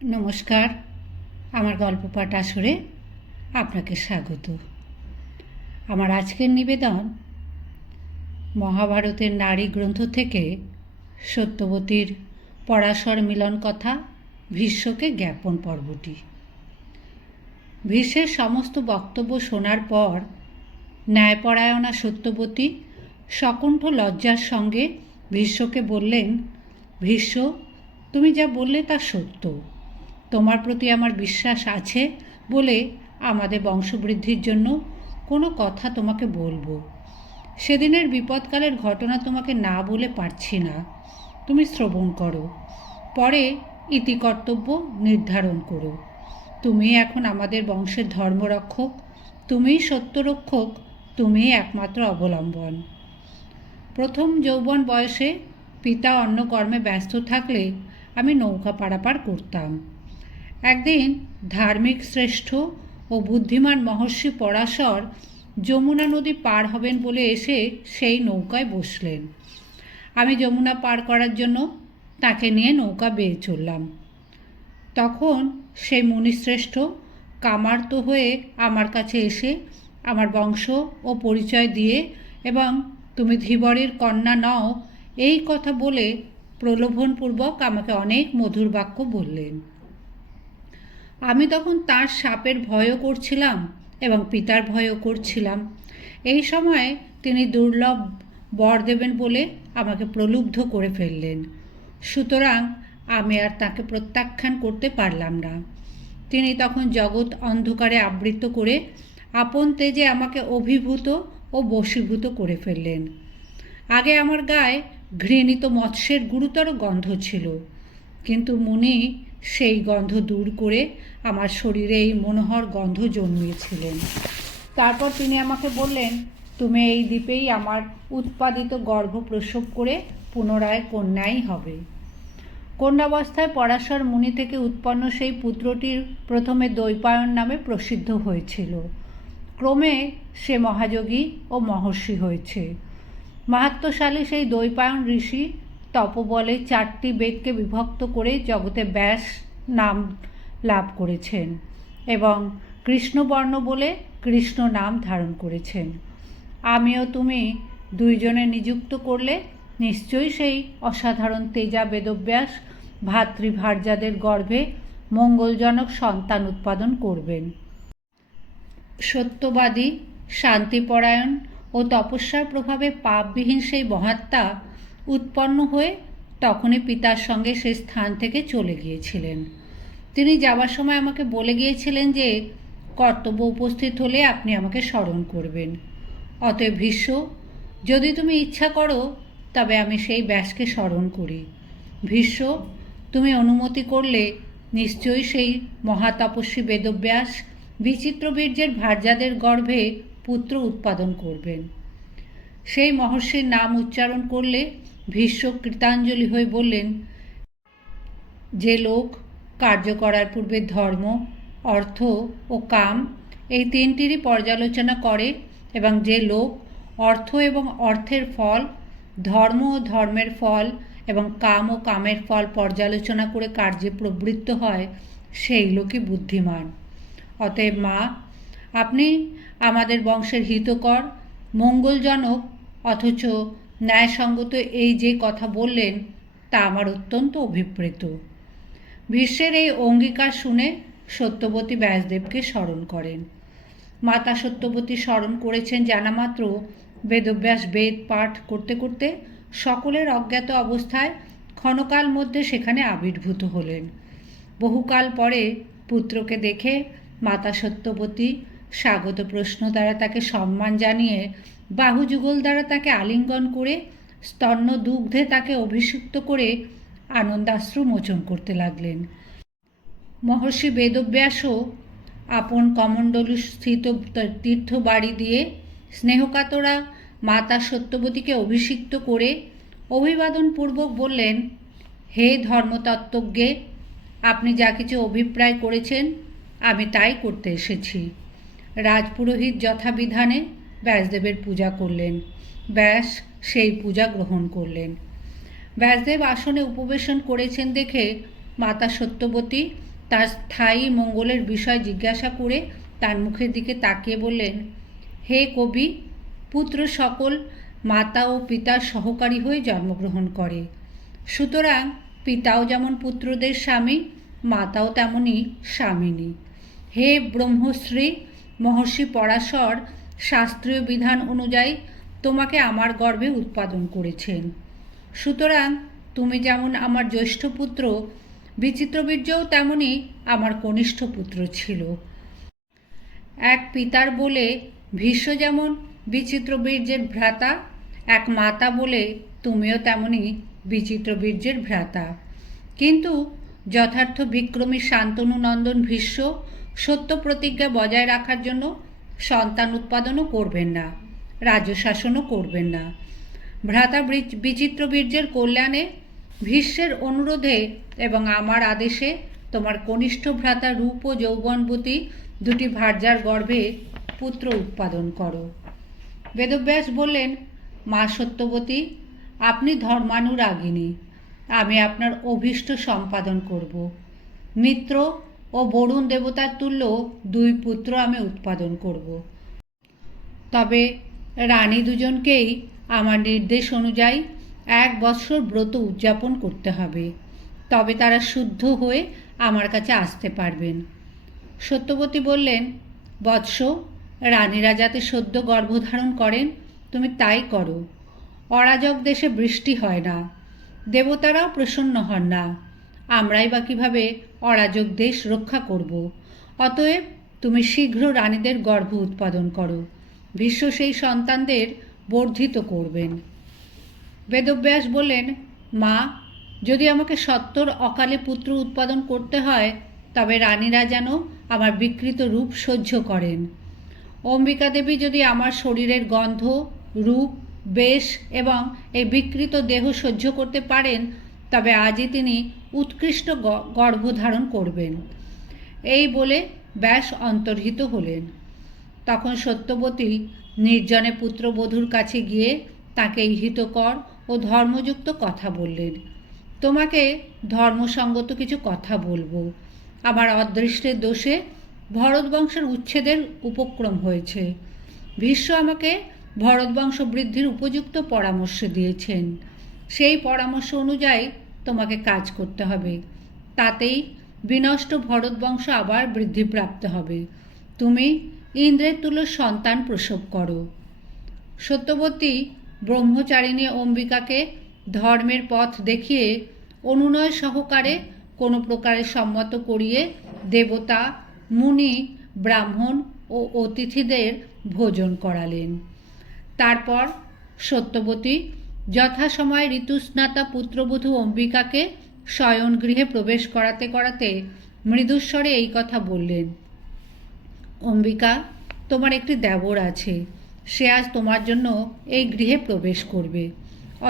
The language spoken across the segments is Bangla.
নমস্কার, আমার গল্প পাঠ আসরে আপনাকে স্বাগত। আমার আজকের নিবেদন মহাভারতের নারী গ্রন্থ থেকে সত্যবতীর পরাশর মিলন কথা ভীষ্মকে জ্ঞাপন পর্বটি। ভীষ্মের সমস্ত বক্তব্য শোনার পর ন্যায়পরায়ণা সত্যবতী সকণ্ঠ লজ্জার সঙ্গে ভীষ্মকে বললেন, ভীষ্ম, তুমি যা বললে তা সত্য। তোমার প্রতি আমার বিশ্বাস আছে বলে আমাদের বংশবৃদ্ধির জন্য কোনো কথা তোমাকে বলবো। সেদিনের বিপদকালের ঘটনা তোমাকে না বলে পারছি না, তুমি শ্রবণ করো, পরে ইতিকর্তব্য নির্ধারণ করো। তুমি এখন আমাদের বংশের ধর্মরক্ষক, তুমিই সত্যরক্ষক, তুমিই একমাত্র অবলম্বন। প্রথম যৌবন বয়সে পিতা অন্য কর্মে ব্যস্ত থাকলে আমি নৌকা পারাপার করতাম। একদিন ধার্মিক শ্রেষ্ঠ ও বুদ্ধিমান মহর্ষি পরাশর যমুনা নদী পার হবেন বলে এসে সেই নৌকায় বসলেন। আমি যমুনা পার করার জন্য তাকে নিয়ে নৌকা বেয়ে চললাম। তখন সেই মুনিশ্রেষ্ঠ কামার্ত হয়ে আমার কাছে এসে আমার বংশ ও পরিচয় দিয়ে এবং তুমি ধীবরের কন্যা নও এই কথা বলে প্রলোভনপূর্বক আমাকে অনেক মধুর বাক্য বললেন। আমি তখন তার শাপের ভয়ও করছিলাম এবং পিতার ভয়ও করছিলাম। এই সময়ে তিনি দুর্লভ বর দেবেন বলে আমাকে প্রলুব্ধ করে ফেললেন। সুতরাং আমি আর তাকে প্রত্যাখ্যান করতে পারলাম না। তিনি তখন জগৎ অন্ধকারে আবৃত করে আপন তেজে আমাকে অভিভূত ও বশীভূত করে ফেললেন। আগে আমার গায়ে ঘৃণিত মৎস্যের গুরুতর গন্ধ ছিল, কিন্তু মুনি সেই গন্ধ দূর করে আমার শরীরে এই মনোহর গন্ধ জন্মিয়েছিলেন। তারপর তিনি আমাকে বললেন, তুমি এই দ্বীপেই আমার উৎপাদিত গর্ভ প্রসব করে পুনরায় কন্যাই হবে। কন্যাবস্থায় পরাশর মুনি থেকে উৎপন্ন সেই পুত্রটির প্রথমে দৈপায়ন নামে প্রসিদ্ধ হয়েছিল। ক্রমে সে মহাযোগী ও মহর্ষি হয়েছে। মাহাত্ম্যশালী সেই দৈপায়ন ঋষি তপবলে 4টি বেদকে বিভক্ত করে জগতে ব্যাস নাম লাভ করেছেন এবং কৃষ্ণবর্ণ বলে কৃষ্ণ নাম ধারণ করেছেন। আমিও তুমি দুইজনে নিযুক্ত করলে নিশ্চয়ই সেই অসাধারণ তেজা বেদব্যাস ভাতৃভার্যাদের গর্ভে মঙ্গলজনক সন্তান উৎপাদন করবেন। সত্যবাদী, শান্তিপরায়ণ ও তপস্যার প্রভাবে পাপবিহীন সেই মহাত্মা উৎপন্ন হয়ে তখনই পিতার সঙ্গে সেই স্থান থেকে চলে গিয়েছিলেন। তিনি যাওয়ার সময় আমাকে বলে গিয়েছিলেন যে কর্তব্য উপস্থিত হলে আপনি আমাকে স্মরণ করবেন। অতএব ভীষ্ম, যদি তুমি ইচ্ছা করো তবে আমি সেই ব্যাসকে স্মরণ করি। ভীষ্ম, তুমি অনুমতি করলে নিশ্চয়ই সেই মহাতপস্বী বেদব্যাস বিচিত্র বীর্যের ভার্যাদের গর্ভে পুত্র উৎপাদন করবেন। সেই মহর্ষির নাম উচ্চারণ করলে ভীষ্ম কৃতাঞ্জলি হয়ে বললেন, যে লোক কার্য করার পূর্বে ধর্ম, অর্থ ও কাম এই তিনটিরই পর্যালোচনা করে এবং যে লোক অর্থ এবং অর্থের ফল, ধর্ম ও ধর্মের ফল এবং কাম ও কামের ফল পর্যালোচনা করে কার্যে প্রবৃত্ত হয়, সেই লোকই বুদ্ধিমান। অতএব মা, আপনি আমাদের বংশের হিতকর, মঙ্গলজনক অথচ ন্যায়সঙ্গত এই যে কথা বললেন তা আমার অত্যন্ত অভিপ্রেত। ভীষ্মের এই অঙ্গীকার শুনে সত্যবতী ব্যাসদেবকে স্মরণ করেন। মাতা সত্যবতী স্মরণ করেছেন জানা মাত্র বেদব্যাস বেদ পাঠ করতে করতে সকলের অজ্ঞাত অবস্থায় ক্ষণকাল মধ্যে সেখানে আবির্ভূত হলেন। বহুকাল পরে পুত্রকে দেখে মাতা সত্যবতী স্বাগত প্রশ্ন দ্বারা তাকে সম্মান জানিয়ে বাহুযুগল দ্বারা তাকে আলিঙ্গন করে স্তন্য দুগ্ধে তাকে অভিষিক্ত করে আনন্দাশ্রু মোচন করতে লাগলেন। মহর্ষি বেদব্যাসও আপন কমণ্ডলু স্থিত তীর্থ বাড়ি দিয়ে স্নেহকাতরা মাতা সত্যবতীকে অভিষিক্ত করে অভিবাদনপূর্বক বললেন, হে ধর্মতত্ত্বজ্ঞে, আপনি যা কিছু অভিপ্রায় করেছেন আমি তাই করতে এসেছি। রাজপুরোহিত যথাবিধানে ব্যাসদেবের পূজা করলেন। ব্যাস সেই পূজা গ্রহণ করলেন। ব্যাসদেব আসনে উপবেশন করেছেন দেখে মাতা সত্যবতী তার স্থায়ী মঙ্গলের বিষয় জিজ্ঞাসা করে তার মুখের দিকে তাকিয়ে বললেন, হে কবি, পুত্র সকল মাতা ও পিতার সহকারী হয়ে জন্মগ্রহণ করে। সুতরাং পিতাও যেমন পুত্রদের স্বামী, মাতাও তেমনই স্বামিনী। হে ব্রহ্মশ্রী, মহর্ষি পরাশর শাস্ত্রীয় বিধান অনুযায়ী তোমাকে আমার গর্ভে উৎপাদন করেছেন। সুতরাং তুমি যেমন আমার জ্যৈষ্ঠ পুত্র, বিচিত্রবীর্যও তেমনই আমার কনিষ্ঠ পুত্র ছিল। এক পিতার বলে ভীষ্ম যেমন বিচিত্রবীর্যের ভ্রাতা, এক মাতা বলে তুমিও তেমনই বিচিত্রবীর্যের ভ্রাতা। কিন্তু যথার্থ বিক্রমী শান্তনু নন্দন ভীষ্ম সত্য প্রতিজ্ঞা বজায় রাখার জন্য সন্তান উৎপাদনও করবেন না, রাজ্যশাসনও করবেন না। ভ্রাতা বিচিত্রবীর্যের কল্যাণে ভীষ্মের অনুরোধে এবং আমার আদেশে তোমার কনিষ্ঠ ভ্রাতা রূপ ও যৌবনবতী দুটি ভার্যার গর্ভে পুত্র উৎপাদন করো। বেদব্যাস বললেন, মা সত্যবতী, আপনি ধর্মানুরাগিনী, আমি আপনার অভীষ্ট সম্পাদন করব। মিত্র ও বরুণ দেবতার তুল্য দুই পুত্র আমি উৎপাদন করব। তবে রানী দুজনকেই আমার নির্দেশ অনুযায়ী 1 বৎসর ব্রত উদযাপন করতে হবে, তবে তারা শুদ্ধ হয়ে আমার কাছে আসতে পারবেন। সত্যবতী বললেন, বৎস, রানীরা যাতে সদ্য গর্ভধারণ করেন তুমি তাই করো। অরাজক দেশে বৃষ্টি হয় না, দেবতারাও প্রসন্ন হন না, আমরাই বা কীভাবে অরাজক দেশ রক্ষা করব? অতএব তুমি শীঘ্র রানীদের গর্ভ উৎপাদন করো, ভীষ্ম সেই সন্তানদের বর্ধিত করবেন। বেদব্যাস বললেন, মা, যদি আমাকে সত্বর অকালে পুত্র উৎপাদন করতে হয় তবে রানীরা যেন আমার বিকৃত রূপ সহ্য করেন। অম্বিকা দেবী যদি আমার শরীরের গন্ধ, রূপ, বেশ এবং এই বিকৃত দেহ সহ্য করতে পারেন তবে আজই তিনি উৎকৃষ্ট গর্ভধারণ করবেন। এই বলে ব্যাস অন্তর্হিত হলেন। তখন সত্যবতী নির্জনে পুত্রবধূর কাছে গিয়ে তাকে হিতকর ও ধর্মযুক্ত কথা বললেন। তোমাকে ধর্মসঙ্গত কিছু কথা বলবো। আমার অদৃষ্টের দোষে ভরতবংশের উচ্ছেদের উপক্রম হয়েছে। ভীষ্ম আমাকে ভরতবংশ বৃদ্ধির উপযুক্ত পরামর্শ দিয়েছেন। সেই পরামর্শ অনুযায়ী তোমাকে কাজ করতে হবে, তাতেই বিনষ্ট ভরতবংশ আবার বৃদ্ধিপ্রাপ্ত হবে। তুমি ইন্দ্রের তুল্য সন্তান প্রসব করো। সত্যবতী ব্রহ্মচারিণী অম্বিকাকে ধর্মের পথ দেখিয়ে অনুনয় সহকারে কোনো প্রকারে সম্মত করিয়ে দেবতা, মুনি, ব্রাহ্মণ ও অতিথিদের ভোজন করালেন। তারপর সত্যবতী যথাসময়ে ঋতুস্নাতা পুত্রবধূ অম্বিকাকে শয়নগৃহে প্রবেশ করাতে করাতে মৃদুস্বরে এই কথা বললেন, অম্বিকা, তোমার একটি দেবর আছে, সে আজ তোমার জন্য এই গৃহে প্রবেশ করবে।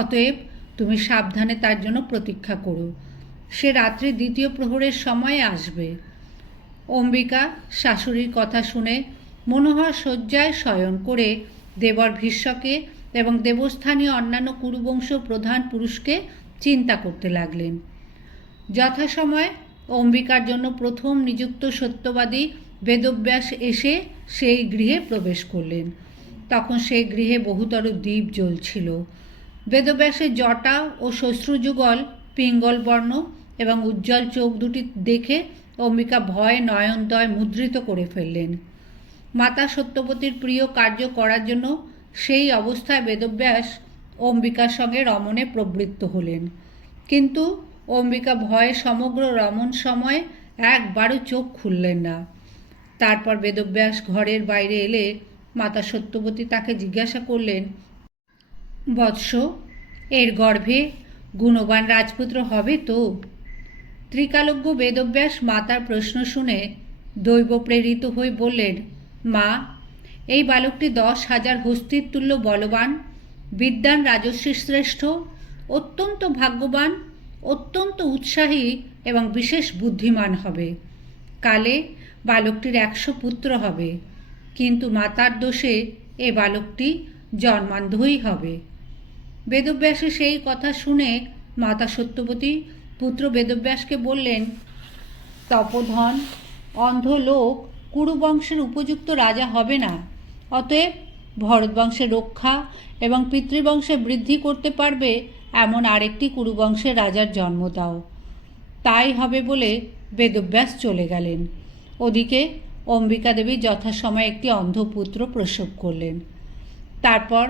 অতএব তুমি সাবধানে তার জন্য প্রতীক্ষা করো। সে রাত্রি 2য় প্রহরের সময়ে আসবে। অম্বিকা শাশুড়ির কথা শুনে মনোহর শয্যায় শয়ন করে দেবর ভীষ্মকে এবং দেবস্থানীয় অন্যান্য কুরুবংশ প্রধান পুরুষকে চিন্তা করতে লাগলেন। যথাসময়ে অম্বিকার জন্য প্রথম নিযুক্ত সত্যবাদী বেদব্যাস এসে সেই গৃহে প্রবেশ করলেন। তখন সেই গৃহে বহুতর দীপ জ্বলছিল। বেদব্যাসের জটা ও শ্বশ্রুযুগল পিঙ্গল বর্ণ এবং উজ্জ্বল চোখ দুটি দেখে অম্বিকা ভয়ে নয়নদ্বয় মুদ্রিত করে ফেললেন। মাতা সত্যবতীর প্রিয় কার্য করার জন্য সেই অবস্থায় বেদব্যাস অম্বিকার সঙ্গে রমণে প্রবৃত্ত হলেন। কিন্তু অম্বিকা ভয়ে সমগ্র রমণ সময় একবারও চোখ খুললেন না। তারপর বেদব্যাস ঘরের বাইরে এলে মাতা সত্যবতী তাকে জিজ্ঞাসা করলেন, বৎস, এর গর্ভে গুণবান রাজপুত্র হবে তো? ত্রিকালজ্ঞ বেদব্যাস মাতার প্রশ্ন শুনে দৈব প্রেরিত হয়ে বললেন, মা, এই বালকটি 10,000 হস্তির তুল্য বলবান, বিদ্বান রাজর্ষি শ্রেষ্ঠ, অত্যন্ত ভাগ্যবান, অত্যন্ত উৎসাহী এবং বিশেষ বুদ্ধিমান হবে। কালে বালকটির 100 পুত্র হবে, কিন্তু মাতার দোষে এ বালকটি জন্মান্ধই হবে। বেদব্যাসের সেই কথা শুনে মাতা সত্যবতী পুত্র বেদব্যাসকে বললেন, তপোধন অন্ধ লোক কুরুবংশের উপযুক্ত রাজা হবে না। অতএব ভরতবংশের রক্ষা এবং পিতৃবংশের বৃদ্ধি করতে পারবে এমন আরেকটি কুরুবংশের রাজার জন্ম দাও। তাই হবে বলে বেদব্যাস চলে গেলেন। ওদিকে অম্বিকা দেবী যথাসময়ে একটি অন্ধপুত্র প্রসব করলেন। তারপর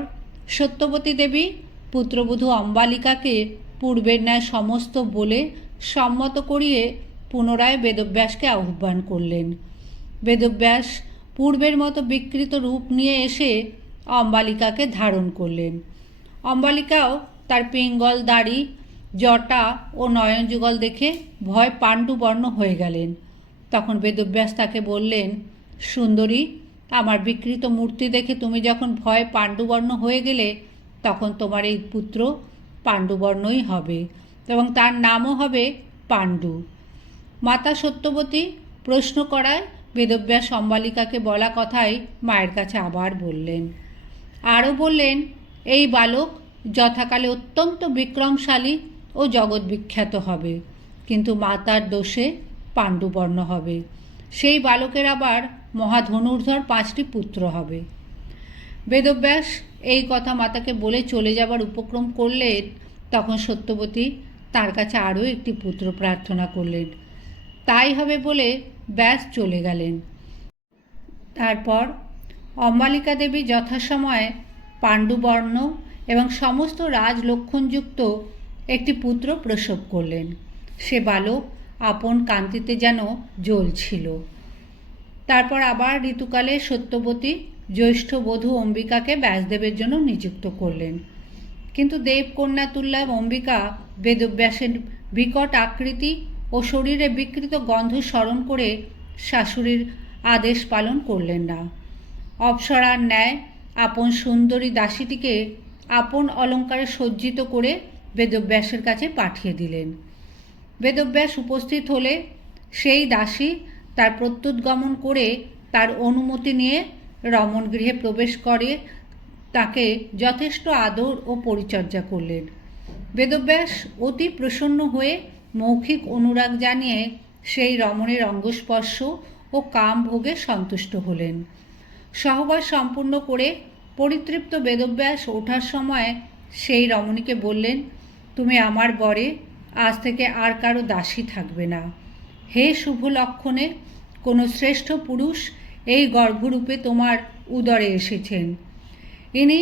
সত্যবতী দেবী পুত্রবধূ অম্বালিকাকে পূর্বের ন্যায় সমস্ত বলে সম্মত করিয়ে পুনরায় বেদব্যাসকে আহ্বান করলেন। বেদব্যাস পূর্বের মতো বিকৃত রূপ নিয়ে এসে অম্বালিকাকে ধারণ করলেন। অম্বালিকাও তার পিঙ্গল দাড়ি, জটা ও নয়নযুগল দেখে ভয় পাণ্ডুবর্ণ হয়ে গেলেন। তখন বেদব্যাস তাকে বললেন, সুন্দরী, আমার বিকৃত মূর্তি দেখে তুমি যখন ভয় পাণ্ডুবর্ণ হয়ে গেলে, তখন তোমার এই পুত্র পাণ্ডুবর্ণই হবে এবং তার নামও হবে পাণ্ডু। মাতা সত্যবতী প্রশ্ন করায় বেদব্যাস অম্বালিকাকে বলা কথাই মায়ের কাছে আবার বললেন। আরও বললেন, এই বালক যথাকালে অত্যন্ত বিক্রমশালী ও জগৎ বিখ্যাত হবে, কিন্তু মাতার দোষে পাণ্ডুবর্ণ হবে। সেই বালকের আবার মহাধনুর্ধর 5টি পুত্র হবে। বেদব্যাস এই কথা মাতাকে বলে চলে যাবার উপক্রম করলেন। তখন সত্যবতী তার কাছে আরও একটি পুত্র প্রার্থনা করলেন। তাই হবে বলে ব্যাস চলে গেলেন। তারপর অম্বালিকা দেবী যথাসময়ে পাণ্ডুবর্ণ এবং সমস্ত রাজলক্ষণযুক্ত একটি পুত্র প্রসব করলেন। সে বালক আপন কান্তিতে যেন জ্বলছিল। তারপর আবার ঋতুকালে সত্যবতী জ্যৈষ্ঠ বধূ অম্বিকাকে ব্যাসদেবের জন্য নিযুক্ত করলেন। কিন্তু দেবকন্যা তুল্যা অম্বিকা বেদব্যাসের বিকট আকৃতি ও শরীরে বিকৃত গন্ধ স্মরণ করে শাশুড়ির আদেশ পালন করলেন না। অপ্সরার ন্যায় আপন সুন্দরী দাসীটিকে আপন অলঙ্কারে সজ্জিত করে বেদব্যাসের কাছে পাঠিয়ে দিলেন। বেদব্যাস উপস্থিত হলে সেই দাসী তার প্রত্যুৎগমন করে তার অনুমতি নিয়ে রমণ গৃহে প্রবেশ করে তাকে যথেষ্ট আদর ও পরিচর্যা করলেন। বেদব্যাস অতি প্রসন্ন হয়ে মৌখিক অনুরাগ জানিয়ে সেই রমণের অঙ্গস্পর্শ ও কাম ভোগে সন্তুষ্ট হলেন। সহবাস সম্পূর্ণ করে পরিতৃপ্ত বেদব্যাস ওঠার সময় সেই রমণীকে বললেন, তুমি আমার বরে আজ থেকে আর কারো দাসী থাকবে না। হে শুভ লক্ষণে, কোনো শ্রেষ্ঠ পুরুষ এই গর্ভরূপে তোমার উদরে এসেছেন। ইনি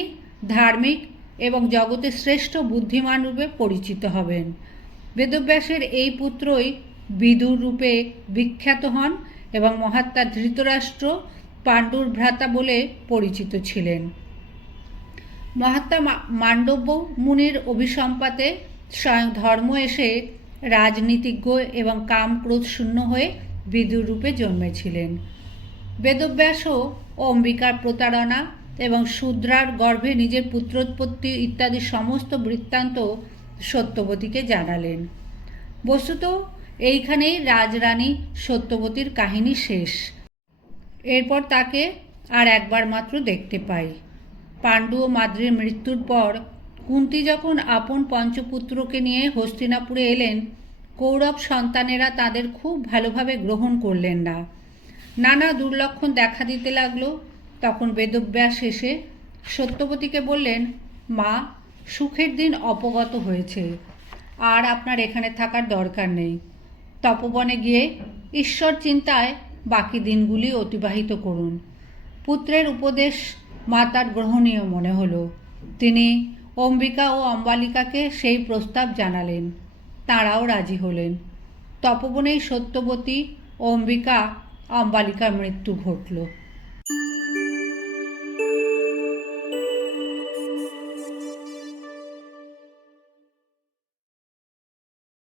ধার্মিক এবং জগতে শ্রেষ্ঠ বুদ্ধিমান রূপে পরিচিত হবেন। বেদব্যাসের এই পুত্রই বিদুর রূপে বিখ্যাত হন এবং মহাত্মা ধৃতরাষ্ট্র পাণ্ডুর ভ্রাতা বলে পরিচিত ছিলেন। মহাত্মা মান্ডব্য মুনির অভিসম্পাতে স্বয়ং ধর্ম এসে রাজনীতিজ্ঞ এবং কাম ক্রোধ শূন্য হয়ে বিদুর রূপে জন্মেছিলেন। বেদব্যাসও অম্বিকার প্রতারণা এবং শূদ্রার গর্ভে নিজের পুত্রোৎপত্তি ইত্যাদি সমস্ত বৃত্তান্ত সত্যবতীকে জানালেন। বস্তুত এইখানেই রাজরানী সত্যবতীর কাহিনী শেষ। এরপর তাকে আর একবার মাত্র দেখতে পাই। পাণ্ডু ও মাদ্রির মৃত্যুর পর কুন্তী যখন আপন পঞ্চপুত্রকে নিয়ে হস্তিনাপুরে এলেন, কৌরব সন্তানেরা তাদের খুব ভালোভাবে গ্রহণ করলেন না। নানা দুর্লক্ষণ দেখা দিতে লাগলো। তখন বেদব্যাস এসে সত্যবতীকে বললেন, মা, সুখের দিন অপগত হয়েছে, আর আপনার এখানে থাকার দরকার নেই। তপবনে গিয়ে ঈশ্বর চিন্তায় বাকি দিনগুলি অতিবাহিত করুন। পুত্রের উপদেশ মাতার গ্রহণীয় মনে হলো। তিনি অম্বিকা ও অম্বালিকাকে সেই প্রস্তাব জানালেন। তাঁরাও রাজি হলেন। তপবনেই সত্যবতী, অম্বিকা, অম্বালিকার মৃত্যু ঘটল।